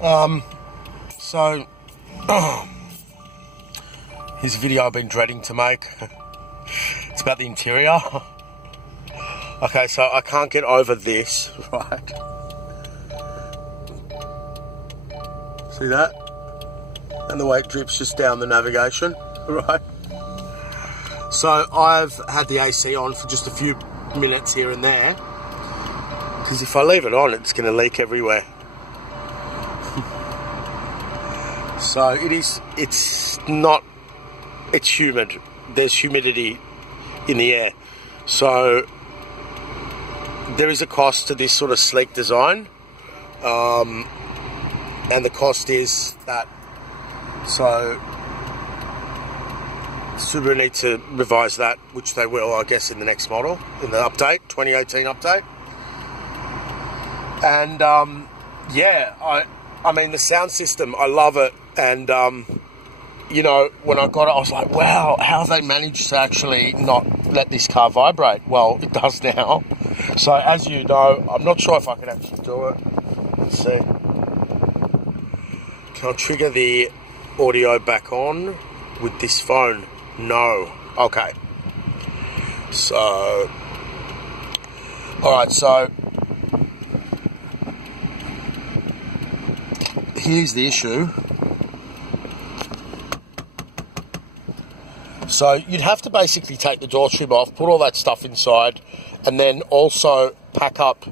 So here's a video I've been dreading to make. It's about the interior. Okay, so I can't get over this, right? See that? And the way it drips just down the navigation, right? So I've had the AC on for just a few minutes here and there, because if I leave it on, it's going to leak everywhere. So it's humid. There's humidity in the air. So there is a cost to this sort of sleek design. And the cost is that. So Subaru need to revise that, which they will, I guess, in the next model, in the update, 2018 update. And yeah, I mean, the sound system, I love it. And you know, when I got it, I was like, wow, how have they managed to actually not let this car vibrate? Well, it does now. So as you know, I'm not sure if I can actually do it. Let's see. Can I trigger the audio back on with this phone? No. Okay. So, alright, so here's the issue. So you'd have to basically take the door trim off, put all that stuff inside, and then also pack up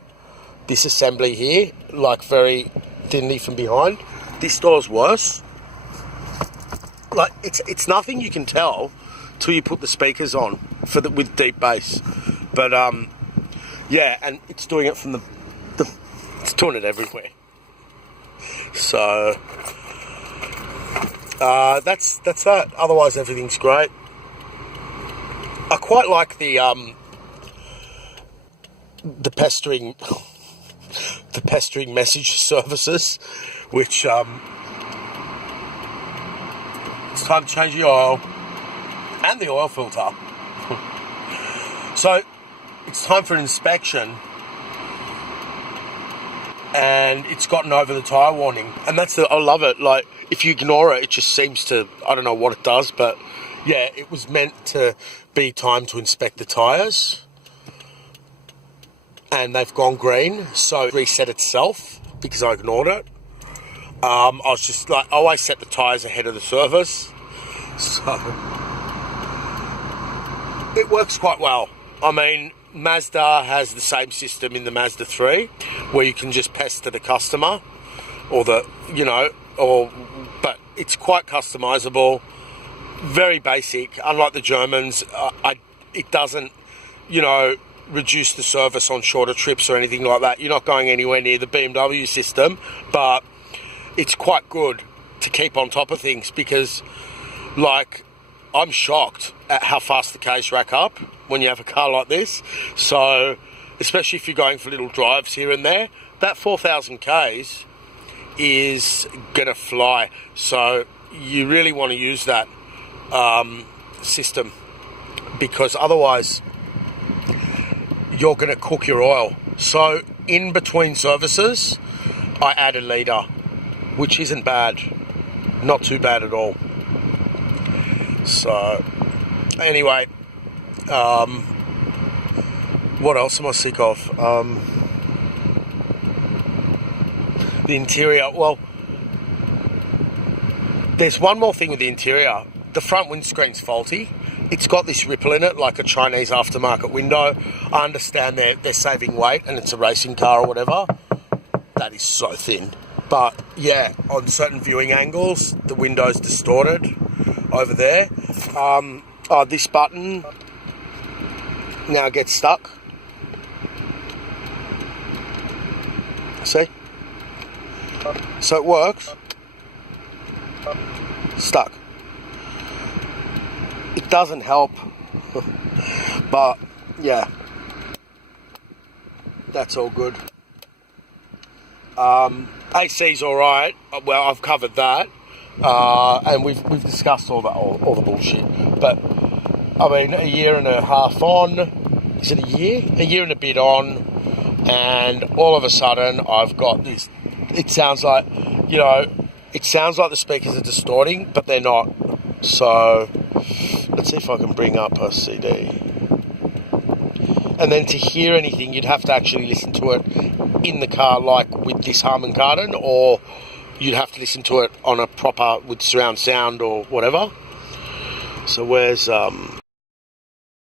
this assembly here, like very thinly from behind. This door's worse. Like it's nothing you can tell till you put the speakers on with deep bass. But yeah, and it's doing it from it's doing it everywhere. So that's that. Otherwise, everything's great. I quite like the pestering message services, which it's time to change the oil and the oil filter. So it's time for an inspection, and it's gotten over the tyre warning, and I love it. Like, if you ignore it, it just seems to, I don't know what it does, but yeah, it was meant to be time to inspect the tyres, and they've gone green, so it reset itself because I ignored it. I was just like, I always set the tyres ahead of the service, so it works quite well. I mean, Mazda has the same system in the Mazda 3, where you can just pester the customer, but it's quite customizable, very basic. Unlike the Germans, it doesn't, reduce the service on shorter trips or anything like that. You're not going anywhere near the BMW system, but it's quite good to keep on top of things, because, like, I'm shocked at how fast the Ks rack up when you have a car like this. So, especially if you're going for little drives here and there, that 4,000 Ks is gonna fly. So you really want to use that system, because otherwise you're gonna cook your oil. So in between services, I add a litre, which isn't bad, not too bad at all. So anyway, what else am I sick of? The interior. Well, there's one more thing with the interior. The front windscreen's faulty. It's got this ripple in it, like a Chinese aftermarket window. I understand they're saving weight and it's a racing car or whatever. That is so thin. But yeah, on certain viewing angles, the window's distorted over there. This button now gets stuck. See? So it works. Stuck. It doesn't help, but yeah, that's all good. AC's all right. Well, I've covered that, and we've discussed all the bullshit. But I mean, a year and a half on, is it a year? A year and a bit on, and all of a sudden I've got this. It sounds like you know, it sounds like the speakers are distorting, but they're not. So let's see if I can bring up a CD. And then to hear anything, you'd have to actually listen to it in the car, like with this Harmon Kardon, or you'd have to listen to it on a proper, with surround sound or whatever. So where's